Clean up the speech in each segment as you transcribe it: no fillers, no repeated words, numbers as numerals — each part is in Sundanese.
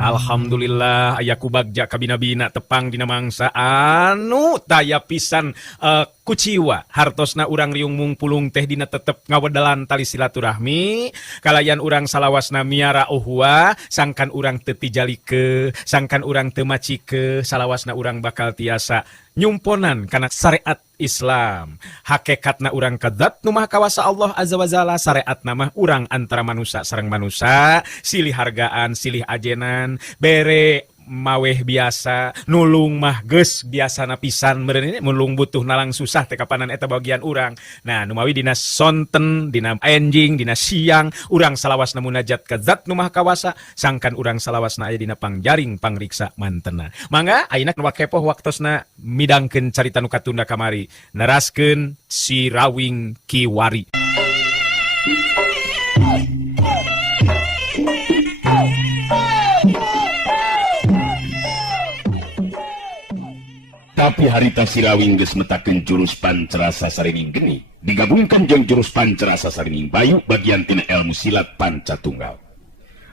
Alhamdulillah ayaku bagja kabina-bina tepang dina mangsa anu taya pisan kuciwa hartosna urang riung mungpulung teh dina tetep ngawedalan tali silaturahmi kalayan urang salawasna miara uhwa sangkan urang teu tijalike sangkan urang teu macike salawasna urang bakal tiasa nyumponan kana syariat Islam hakikatna urang kadat nu maha kawasa Allah azza wa jalla syariatna mah urang antara manusia sareng manusia silih hargaan silih ajenan bere maweh biasa nulung mah geus biasana pisan meureun ini nulung butuh nalang susah teh kapanan eta bagian urang. Nah nu mawi dina sonten dina enjing dina siang urang salawasna munajat ka zat nu maha kawasa sangkan urang salawasna aya dina pangjaring pangriksa mantena. Mangga ayeuna nu kepoh waktosna midangkeun carita nu katunda kamari neraskeun si Rawing Kiwari. Tapi harita si Rawing geus metakeun jurus pancerasa saringing geni digabungkan jeung jurus pancerasa saringing bayu bagian tina ilmu silat pancatunggal.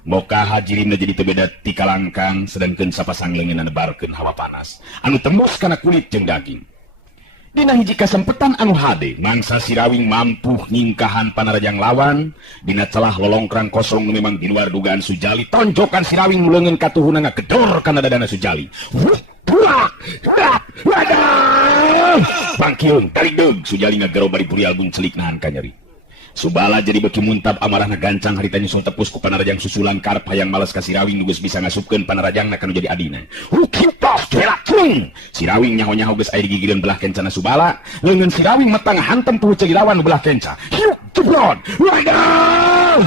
Moka hajirina jadi teu beda ti kalangkang sedangkeun sapasang leungeunna nebarkeun hawa panas anu tembus kana kulit jeung daging. Dina hiji kasempetan anu hade mangsa si Rawing mampu nyingkahan panarajang lawan dina celah lolongkrang kosong nu memang di luar dugaan Sujali tonjokan si Rawing muleungeun katuhunna ngagedor kana dadana Sujali. Wadah! Bangkiung, tarik deug, Sujali ngagero bari puri albun celik nahan kanyeri. Subala jadi beki muntab amarahna gancang harita nyusul tepus ku panarajang susulan karep hayang males ka si Rawing nu geus bisa ngasupkeun panarajangna kanu jadi adina. Hukitos jelacung! Si Rawing nyaho-nyaho geus aya di gigireun belah kencana Subala, leungeun si Rawing matang hantem pueuh cegi lawan belah kenca. Hiup jeblon! Wadah!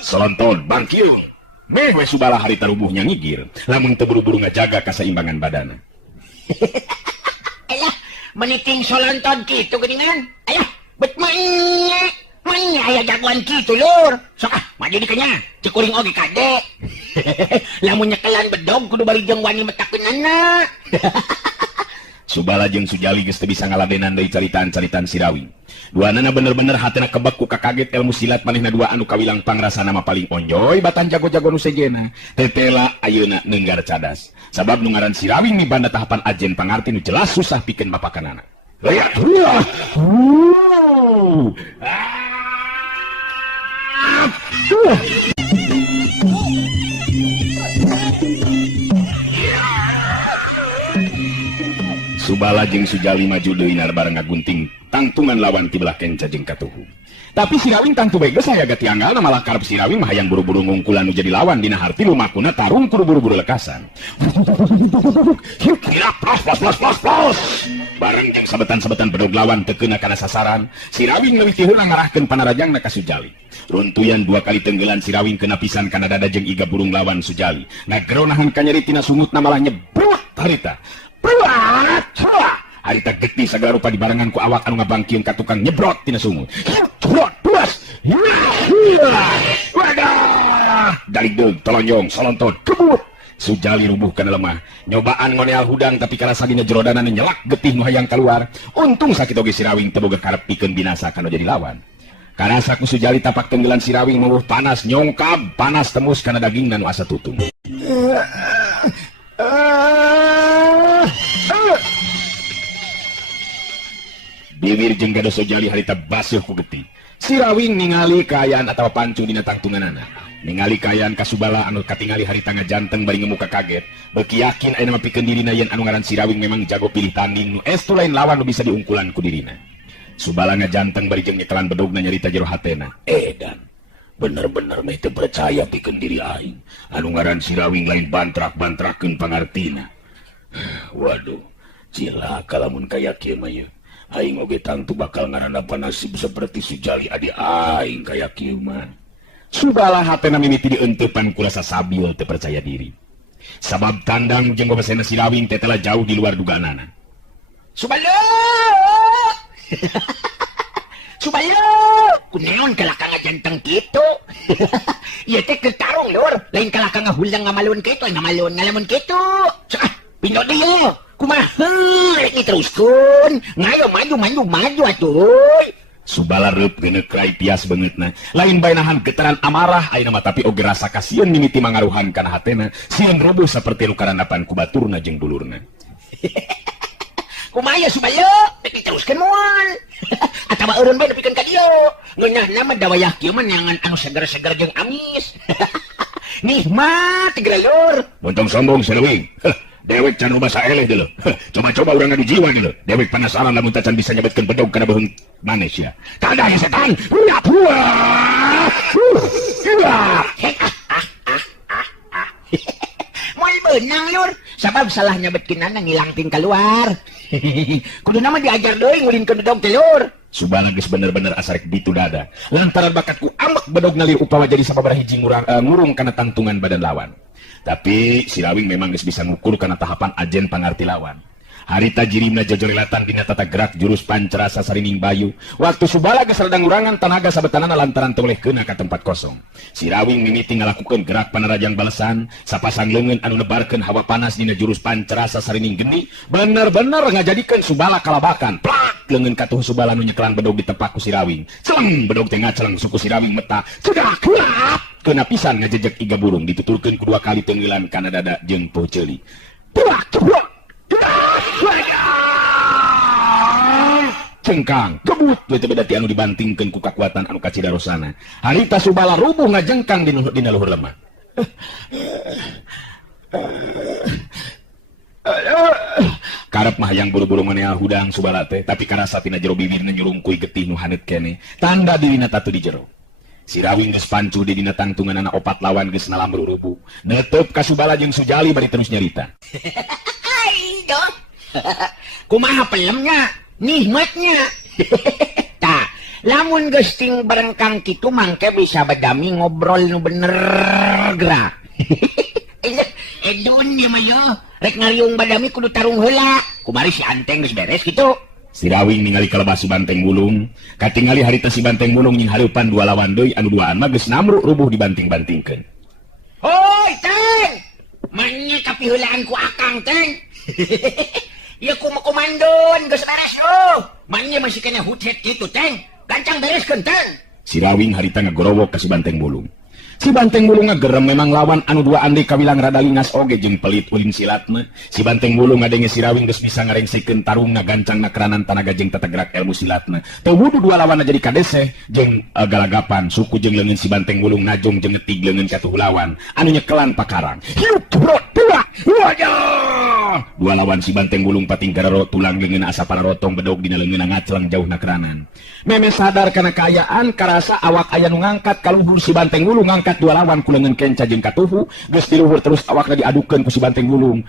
Selonton, bangkiung. Meh we Subala harita rubuhnya ngigir, lamun teu buru-buru ngajaga kaseimbangan badana. Alah, meniting solonton kitu geuningan. Alah, bet manya aya jagoan kitu lur. Sok maju di kenya, cekuring oge kade. Lamun nyekelan bedog kudu bari jeung wani metakeunana. Subala jeung Sujali geus teu bisa ngaladenan deui caritaan-caritaan si Rawing. Duanana bener-bener hatena kebek ku kakaget ilmu silat manehna dua anu kawilang pangrasana mah paling onjoy batan jago-jago nu sejena. Tetela ayeuna neunggar cadas. Sabab nu ngaran si Rawing mibanda tahapan ajen pangarti nu jelas susah pikeun bapakanana. Lihat. Subala jeung Sujali maju deui bareng ngagunting tangtungan lawan ti belah kenca jeung katuhu. Tapi si Rawing tangtu bae geus aya gati anggalna malah karep si Rawing mah hayang buru-buru ngungkulan nu jadi lawan dina harti lumakuna tarung kudu buru-buru lekasan. Kira plos. Bareng jeung sabetan-sabetan bedog lawan teu keuna kana sasaran, si Rawing leuwih ti heula ngarahkeun panarajangna ka Sujali. Runtuyan dua kali tenggelan si Rawing kena pisan kana dada jeung iga burung lawan Sujali. Nagero nahan kanyeri tina sungutna malah nyebrut harita. Harita getih sagala rupa dibarengan ku awak anu ngabangkiung ka tukang nyebrot tina sungut. Jebrot, puas. Wadah! Dalik deug, tolonjong, solonton, kebut. Sujali rubuh kana lemah. Nyobaan ngoneal hudang tapi karasa dina jerodanana nyelak getih nu hayang kaluar. Untung sakit oge si Rawing teu boga karep pikeun binasa kana jadi lawan. Karasa ku Sujali tapak tenggelan si Rawing meueuh panas nyongkab, panas tembus kana dagingna nu asa tutung. Bibir jeung gado Sujali harita basuh ku getih. Si Rawing ningali kaayaan atawa pancung dina tangtunganana. Ningali kaayaan ka Subala anu katingali harita ngajanteng bari ngemuka kaget. Beuki yakin aya mah pikeun dirina yen anu ngaran si Rawing memang jago pilih tanding nu estu lain lawan nu bisa diungkulan ku dirina. Subala ngajanteng bari jeung nyekelan bedogna nyarita jero hatena. Edan. Bener-bener meh teu percaya pikeun diri aing. Anu ngaran si Rawing lain bantrak-bantrakeun pangartina. Waduh, cilaka lamun kaya kieu mah ye. Aing oge tangtu bakal ngaranapa nasib seperti Sujali adi aing kaya kieu mah. Subala hatena mimiti dieunteupan ku rasa sabil teu percaya diri. Sabab tandang jeung babasena si Rawing teh telah jauh di luar dugaanana. Subalo! Subalo! Kunaon kalakang ngajanteng kitu? Ieu teh keur tarung lur, lain kalakang ngahulang ngamalun kitu, ngamalun ngalamun kitu. Pindot deui. Kumaha rek diteruskeun? Ngayo maju atuh. Subala reup geuneuh krai tias beungeutna. Lain bae nahan getaran amarah ayeuna mah tapi oge rasa kasieun mimiti mangaruhan kana hatena. Sieun rubuh saperti luka randapan ku baturna jeung dulurna. Kumaya Subaya, beki teruskeun moal. Atawa eureun bae nepikeun ka dieu. Ngeunahna mah dawayah kieu mah neangan anu seger-seger jeung amis. Nikmat Grayur. Montong sombong Sirewing. Dewek can loba saeleh deuleu. Coba-coba urang ngadu jiwa deuleu. Dewek penasaran lamun tacan bisa nyabetkeun bedog kana beheung manes ya. Tanda ya setan. Ulah buah. Moal beunang Lur, sabab salah nyabetkeunana ngilangkeun keluar. Kuduna mah diajar deui ngulingkeun bedog teh Lur. Subala geus bener-bener asarek bitu dada. Lantaran bakatku ambek bedog ngalir upawa jadi sababaraha hiji ngurung kana tantungan badan lawan. Tapi si Rawing memang geus bisa ngukur kana tahapan ajen pangarti lawan. Harita jirimna jojolelatan dina tata gerak jurus pancerasa sarining bayu. Waktu Subala geus rada ngurangan tanaga sabetanana lantaran tolehkeunna ka tempat kosong. Si Rawing mimiti ngalakukeun gerak panarajang balesan, sapasang leungeun anu nebarkeun hawa panas dina jurus pancerasa sarining geni, bener-bener ngajadikeun Subala kalabakan. Plak! Leungeun katuh Subala nu nyekelan bedog di tepak ku si Rawing. Celeng bedog teh ngaceleng suku si Rawing meta. Cedak kulap! Keuna pisan ngajejek iga burung ditutulkeun kedua kali teungeulan kana dada jeung poe ceuli. Plak! Cengkang kebut bete bedati anu dibantingkeun ku kakuatan anu kacidarosana. Harita Subala rubuh ngajengkang dina luhur lemah. Karep mah hayang buru-buru manehna hudang Subala teh, tapi karasa tina jero bibirna nyurungkuy getih nu haneut keneh. Tanda dirina tatu di jero. Si Rawing geus pancu di dina tangtunganana opat lawan geus nalamru rubuh. Netep ka Subala jeung Sujali bari terus nyarita. Hai dong. Kumaha pelemnya, nikmatnya. Tah, lamun geus ting barengkang kitu mangke bisa badami ngobrol nu bener gerak. Edon dia mah yo, rek ngariung badami kudu tarung heula. Kumari si Anteng geus beres kitu. Si Rawing ningali kalebah si Banteng Bulung, katingali harita si Banteng Bulung nying hareupan dua lawan deui anu duaan mah geus namru rubuh dibanting-bantingkeun. Hoi, Teng! Manya kapiheulaan ku Akang, Teng. Ya komandon geus beres lo. Manya masih kena huthet kitu, Teng. Gancang bereskeun, Teng. Si Rawing harita ngagorowok ka si Banteng Bulung. Si Banteng Bulung ngagerem memang lawan anu dua andi kawilang rada lingas oge jeung pelit ulin silatna. Si Banteng Bulung ngadenge si Rawing geus bisa ngarengsikeun tarungna gancangna keranan tanaga jeung tata gerak ilmu silatna. Teu wudu dua lawanna jadi kadeseh jeung galagapan suku jeung leungeun si Banteng Bulung najong jeung ngetig leungeun katuh lawan anu nyekelan pakarang. Hiup brot dua. Wajah! Dua lawan si Banteng Bulung pating gararo tulang leungeun asa pararotong bedog dina leungeunna ngacleng jauhna keranan. Meme sadar kana kaayaan karasa awak aya nu ngangkat ka luhur si Banteng Bulung ngangkat dua lawan ku leungeun kenca jeung katuhu geus di luhur terus awakna diadukeun ku si Banteng Bulung.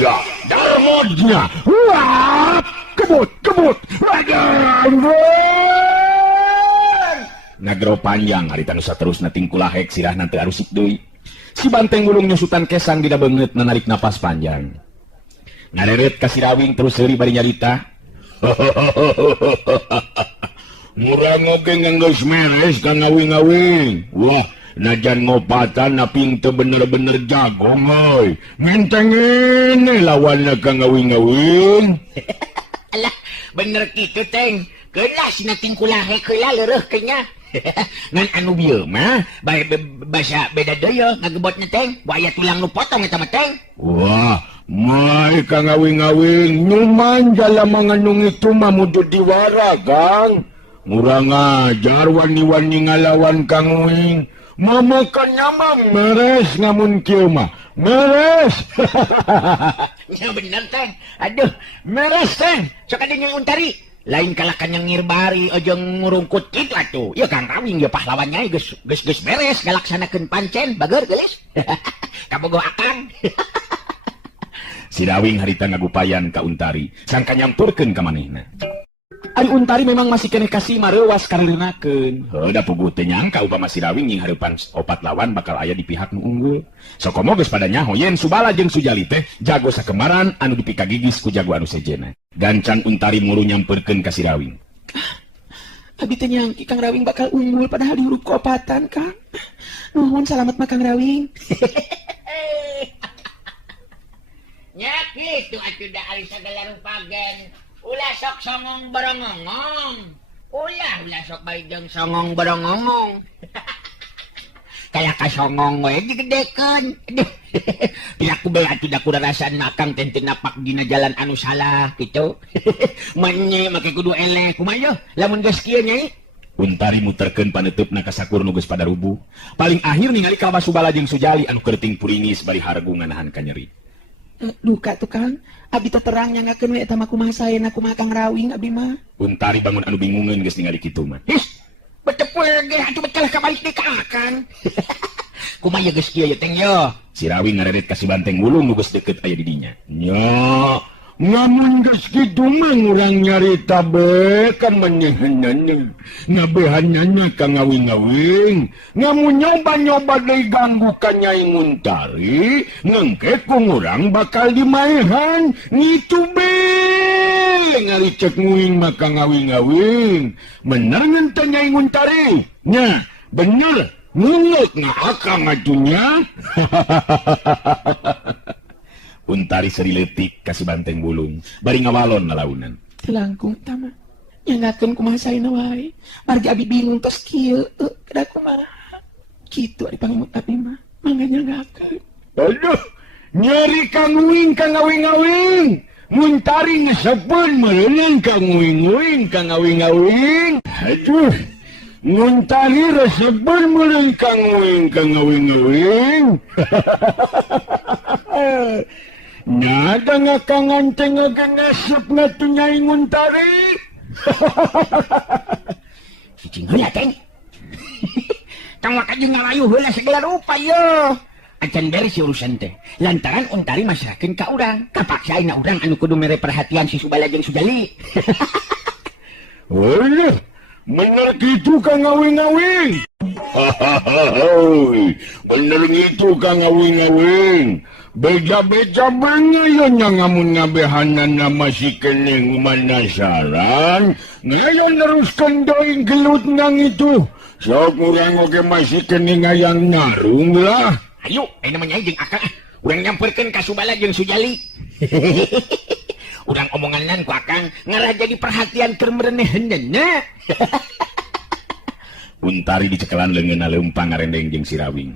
Ya, darmodnya. Wah, kebut. Nagro panjang harita nu saterusna tingkulahek sirahna teu arusik deui. Si Banteng Bulung nyusutan kesang dina beungeut narik napas panjang. Ngareret ka si Rawing terus seuri bari nyarita. Murang oge geus meres ka ngawing-ngawing. Wah, najan ngopatan naping teu bener-bener jago euy. Menteng ini lawanna ka ngawing-ngawing. Alah, bener kitu, Teng. Keula sina tingkulah heula leureuf kenya. Ngan anu bieu mah basa beda deui ngagebotna, Teng. Buaya tulang nu potong eta mah, Teng. Wah, mai ka ngawing-ngawing nyuman jalamangan nung itu mah mujud diwara, Gang. Murang ajar wani-wani ngalawan Kang Wing. Mamakannya mah meres ngamun kieu mah. Meres. Ya bener, Teng. Aduh, meres, Teng. Sok ade yang untari. Lain kalakan yang ngirbari aja ngurungkut kitu atuh. Ya Kang Rawing ya pahlawannya geus beres ngalaksanakeun pancen bager geus. Kabogo Akang. Si Rawing harita ngagupayan ka Untari, sangka nyampurkeun ka manehna. Ari Untari memang masih keneh kasih mareuwas karirnakeun. Heuda puguh teu nyangka upama si Rawing nying hareupan opat lawan bakal aya di pihak nu unggul. Sokomo geus pada nyaho yen Subala jeung Sujali teh jago sakemaran anu dipikagigis ku jago anu sejena. Gancan Untari mulu nyampeurkeun ka si Rawing. Abi teh nyangki Kang Rawing bakal unggul padahal dihurup koopatan, Kang. Nuhun salamet mah Kang Rawing. nya kitu atuh da ari sagala rupagan. Ulah sok songong barongongong. Ulah sok baideng songong barongongong. Kayak kasongong we digedekeun. Pila ku bae atuh da kurarasaan akang tenten napak dina jalan anu salah kitu. Manye make kudu eleh kumaha lamun geus kieu nyai. Untari muterkeun paneutupna ka sakur nu geus pada rubuh. Paling akhir ningali ka Basubala jeung Sujali anu keuting puringis bari hargungan nahan ka nyeri. Duka tuh kan, abi teh terang nyangakeun we eta mah kumaha saena kumaha Kang Rawing abi mah. Untari bangun anu bingungeun geus ningali kitu mah. Betepul ge atuh bekel kabalik deui ka akan. Kumaha geus kieu teh yo. Si Rawing ngaredet ka si Banteng Wulung nu geus deukeut aya di dinya. Nya, ngamun geus kitu mah urang nyarita be kan manyeheunana. Ngabehanana ka ngawing-ngawing. Ngamun nyoba-nyoba deui ganggu ka Nyai Muntari, ngengke ku urang bakal dimaehan. Ngitu be. Ngaricek nguing maka ngawing-ngawing. Bener ngente Nyai Muntari? Nya, bener. Ngunut nga akang atunya. Untari seri leutik ka si Banteng Wulung bari ngawalon lalaunan. Teu langkung eta mah. Nyangakeun kumaha saena wae. Margi abi bingung tos kieu, kada kumaha. Kitu ari pangamut abi mah. Mangga nyangakeun. Aduh, nyari ka nguing ka ngawing-ngawing. Muntari ngesepeun meureun ka nguing-nguing ka ngawing-ngawing. Aduh, Muntari resepeun meureun ka nguing ka ngawing-ngawing. Nada ngakangan tengah ngasep ngatu Nyai Muntari. Cicing heula teh. Tang wakaji ngalayu heula segala rupa yo. Acan beres urusan teh. Lantaran Untari masrakeun ka urang. Kapaksaina urang anu kudu mere perhatian si Subala jeung Sujali. Waduh, bener gitu ka ngawing-ngawing. Bener gitu ka ngawing-ngawing. Beja-beja banget ya ngamun ngabehanan nama si keneng manasaran. Ngayon neruskan doing gelut nang itu. So kurang oke masih keneng ayang narung lah. Ayo, ini namanya jeung akang. Urang nyamperkeun ka Subala jeung Sujali. Urang omonganan ku akang ngarah jadi perhatian keur merenehna. Untari dicekelan leungeunna leumpang ngarendeng jeung si Rawing.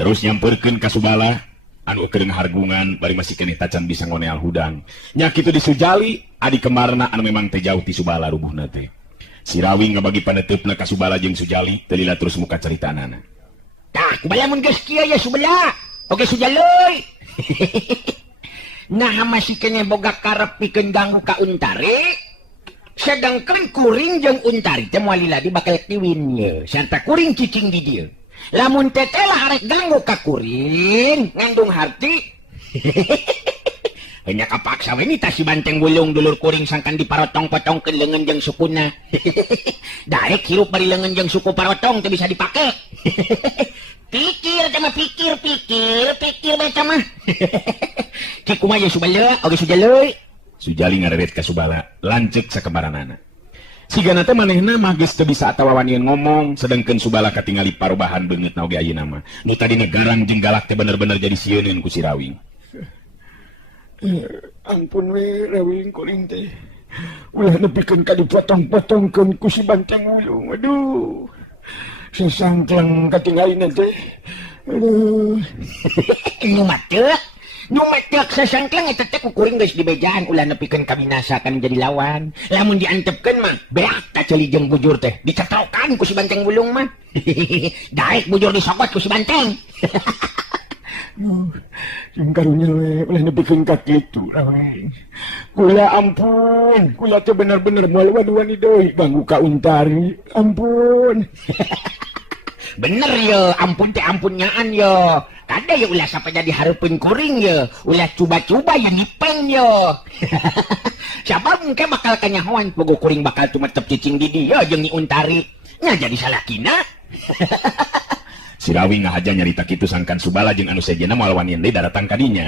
Terus nyamperkeun ka Subala anu keur hargungan bari masih keneh tacan bisa ngoneal hudang. Nya kitu di Sujali adi kemarna anu memang teh jauh ti Subala rubuhna teh. Si Rawing ngabagi paneteupna ka Subala jeung Sujali teu lila terus muka caritanana. Tah, kubala mun geus kieu ya Subala. Oge Sujaloy. Nah masih keneh boga karep pikeun ganggu ka Untari. Sedangkan kuring jeung Untari teh moal lila di bakal tiwin ye. Santa kuring cicing di dieu. Lamun teteh lah arek ganggu ka kuring ngandung harti. Hanya kapaksa we nita si Banteng Wulung dulur kuring sangkan diparotong-potongkeun leungeun jeung sukuna. Daek hirup bari leungeun jeung suku parotong teu bisa dipake. Pikir teh mah pikir bae mah. Ki kumaha Subala oge Sujaloy. Sujali ngaredet ka Subala lanceuk sakembaranana. Sigana teh manehna mah geus teu bisa atawawanian ngomong, sedengkeun Subala katingali parobahan beungeutna oge ayeuna mah. Nu tadina garang jeung galak teh bener-bener jadi sieun ku si Rawing. Ampun we Rawing kuring teh. Ulah nepikeun ka dipotong-potongkeun ku si Banteng Wulung. Aduh. Sesangklang katinggalina teh. Aduh. Nu matek sesangklang eta teh ku kuring geus dibejaan ulah nepikeun kabinasa kan jadi lawan. Lamun diantepkeun mah beak ta ceuli jeung bujur teh dicetrokan ku si Banteng Wulung mah. Daek bujur disokot ku si Banteng. Sing karunya we ulah nepikeun ka kitu Rawing. Kula ampun, kula teh bener-bener moal wani-wani deui ganggu ka Untari. Ampun. Bener yo, ampun teh ampunnyaan yo. Kada ya ulah sampai jadi hareupeun kuring yo. Ulah coba-coba yang ngipeng yo. Siapa mungkin bakal kanyahoan pogo kuring bakal tumetep cicing di dieu jeung ni Untari. Nya jadi salakina. Si Rawing ngahaja nyarita kitu sangkan Subala jeung anu sejena moal wanian deui daratang ka dinya.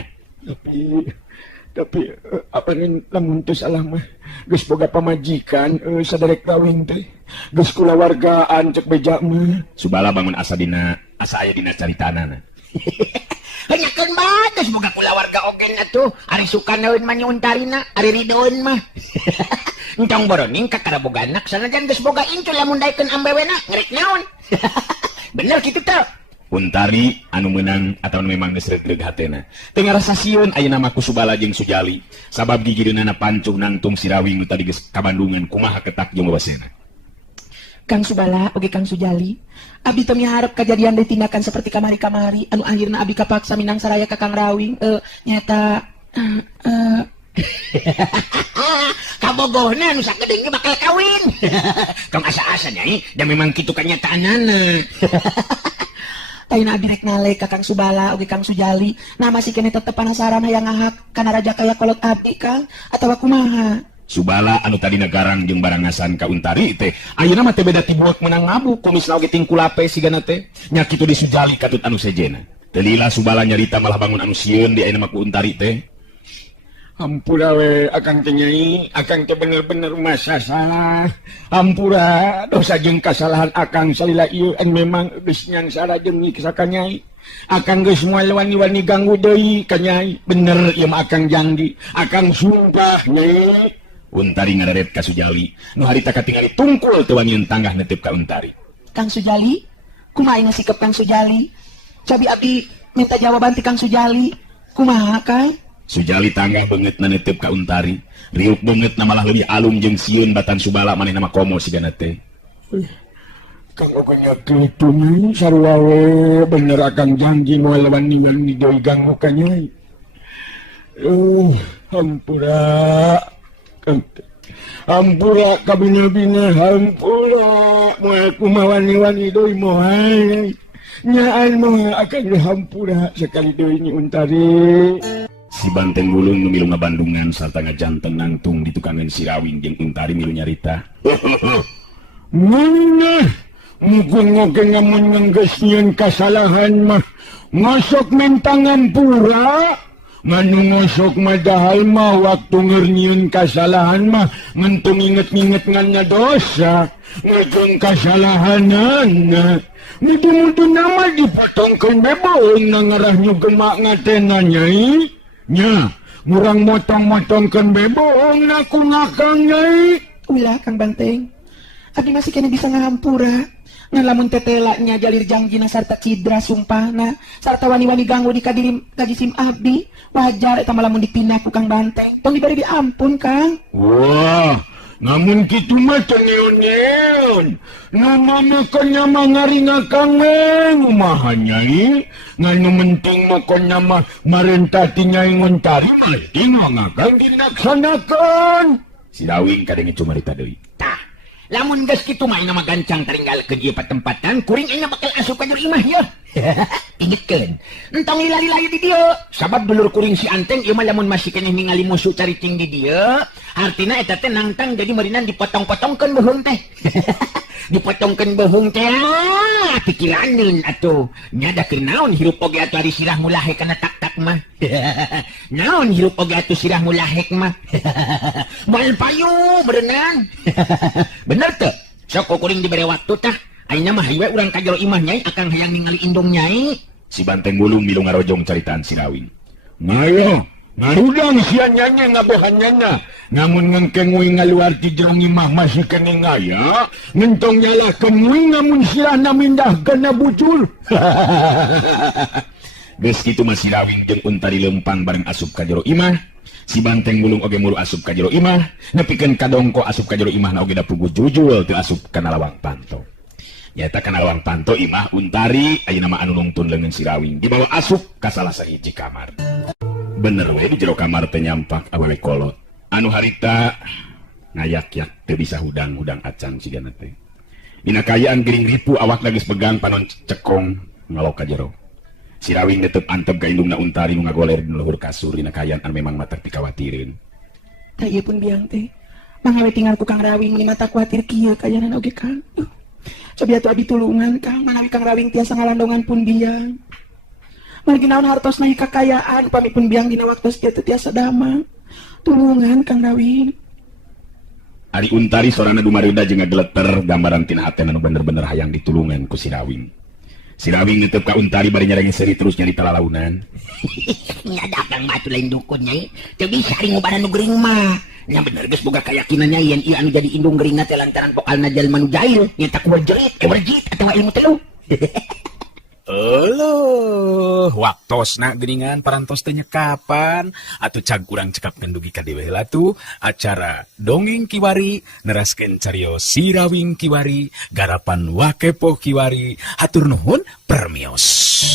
Tapi apa nih lamun teu salah mah geus boga pamajikan saderek Rawing teh. Geus kulawargaan cek beja mah. Subala bangun asa aya dina caritanana. Hanyakeun bae geus boga kulawarga oge. beken atuh. Ari suka naon mah nyuntarina, ari ridoon mah. Entong boroning kakaraboganak sanajan geus boga incu lamun daekeun ambewena ngerik naon. Bener kitu teh. Untari anu menang atau memang geus reug hatena. Teu ngarasa sieun ayeuna mah Kusubala jeung Sujali. Sabab gigireunana pancuh nangtung Sirawing nu tadi geus ka Bandungan kumaha ketak jeung babasena. Kang Subala oge Kang Sujali, abdi teu miharep kajadian ditindakan seperti kamari-kamari anu akhirna abdi kapaksa minang saraya ka Kang Rawing nyata Kabogohna anu sakedeung ge bakal kawin. Tong asa-asa nyai, da memang kitu kanyataanana. Taina abdi rek nalek ka Kang Subala oge Kang Sujali, nah masih kene tetep penasaran hayang ngahak kana raja kaya kolot abdi Kang atawa kumaha? Subala anu tadi negarang jeung barangasan ka Untari teh ayeuna mah teh beda ti buek menang mabuk kumisna oge tingkulape sigana teh nya kitu di Sujali katut anu sejena. Teu lila Subala nyarita malah bangun anu sieun di ayeuna mah ku Untari teh. Ampura we akang teh nyai, akang teh bener-bener masa salah. Ampura dosa jeung kasalahan akang salila ieu memang geus nyangsara jeung nyiksa ka nyai. Akang geus moal wani-wani ganggu deui ka nyai. Bener ieu mah akang janji, akang sumpah nyai. Untari ngararet ka Sujali, nu harita katingali tungkul teu wani tanggah netep ka Untari. Kang Sujali, kumaha aing sikep Kang Sujali? Cobi abdi minta jawaban ti Kang Sujali. Kumaha Kang? Sujali tanggah beungeut na netep ka Untari, riuk beungeut na malah leuwih alum jeung sieun batan Subala manehna mah komo sigana teh. Kang ogenya kitu nyai sarua we bener akang janji moal wani-wani deui ganggu ka nyai. Hampura. Hampura kabina-bina hampura moal kumawani-wani deui moal. Nyaan mah akan hampura sekali deui nyi Untari. Si Banteng Gulung nu milu ngabandungan sarta ngajanteng nangtung di tukangan Sirawing jeung Untari milu nyarita. Mana mugung-mugung ngamun geus nyieun kasalahan mah ngosok mentang ngampura. Nganu ngosok mah dahal mah waktu ngernyeun kasalahan mah ngentung inget-inget ngannya dosa. Ngejeng kasalahanana. Mudu-mudu nama dipotongkeun beboeung na ngarah nyugeun mak ngatena nyai. Nya, murang motong-motongkeun beboeung na kunakang nyai. Ulah Kang Banteng, abdi masih kena bisa ngahampura. Ngan lamun tetelanya jalir jangjina sarta cidra sumpahna sarta wani-wani ganggu di kajisim abdi wajar eta lamun dipindah ku Kang Banteng. Tong diberi diampun Kang. Wah, namun kitu mah teneon-neon. Namanya kanya mah ngaringakang ngumaha nyai. Nganu menting mah kanya mah marentati nyai Untari. Tinggal ngakang dilaksanakan. Sirawing kadenge cumarita deui. Tah, lamun geus kitu mah mah gancang taringgalkeun ieu patempatan, kuring ayeuna bakal asup ka jero imah ya. Ingetkeun, entong lila-lila di dieu. Sabab dulur kuring si Anteng ieu mah lamun masih keneh ningali musuh cariting di dieu, artina eta teh nangtang jadi meureunna dipotong-potongkeun beheung teh. Dipotongkeun beheung teh pikiraneun atuh. Nya da keur naon hirup oge atuh ari sirah mulahek kana tak-tak mah. Naon hirup oge atuh sirah mulahek mah. Moal payu berenang. Bener teh. Sok kuring dibere waktu tah. Ayeuna mah hayu urang ka jero imah nyai akang hayang ningali indung nyai. Si Banteng Gulung milu ngarojong caritaan Sirawing. Ngayo, ngarudang siya nyanya ngabohannya. Namun ngengkeng uing ngaluar ti jerong imah masih kene ngaya. Ngentong nyalah kemuing namun sirah namindah kena bucul. Geus kitu mah Sirawing jeung Untari lempang bareng asup ka jero imah. Si Banteng Gulung oge mulu asup ka jero imah, nepikeun kadongko asup ka jero imahna oge da puguh jujul teu asup kana lawang panto. Nyata kana lawang panto imah Untari ayeuna mah anu nungtun leungeun Sirawing dibawa asup ka salah sahiji kamar. Bener we di jero kamar teh nyampak awewe kolot. Anu harita ngayak-yak teu bisa hudang-hudang acan sigana teh. Dina kayaan gering ripu awakna geus pegang panon cekong ngalok ka jero. Sirawing netep antep ka indungna Untari nu ngagoler di luhur kasur dina kayaan anu memang mata pikawatireun. Tah ieu pun biang teh. Manggawe tinggal ku Kang Rawing ni mata kuatir kieu kajanan oge Kang. Cobi atuh abi tulungan Kang manawi Kang Rawing tiasa ngalandongan pun biang. Margi naon hartosna kekayaan pami pun biang dina waktos kieu teh tiasa damang. Tulungan Kang Rawing. Ari Untari sorana dumareuda jeung ngageleter gambaran tina hatena nu bener-bener hayang ditulungan ku Sirawing. Si Rawing netep ka untari bari nyarangi seri terus nyari talalaunan. Nya dagang batu lain dukun nyai. Teu bisa ring ngobana nu gering mah. Nya bener geus boga keyakinannya yen ieu anu jadi indung gering teh lantaran pokalna jalma nu jahil nya tak warjerit atawa ilmu teh. Aloh, waktosna geuningan parantos teh kapan? Atuh cag urang cekapkeun dugi ka dewe heula tuh acara Dongeng Kiwari neraskeun cariyos Si Rawing Kiwari garapan Wakepoh Kiwari. Hatur nuhun permios.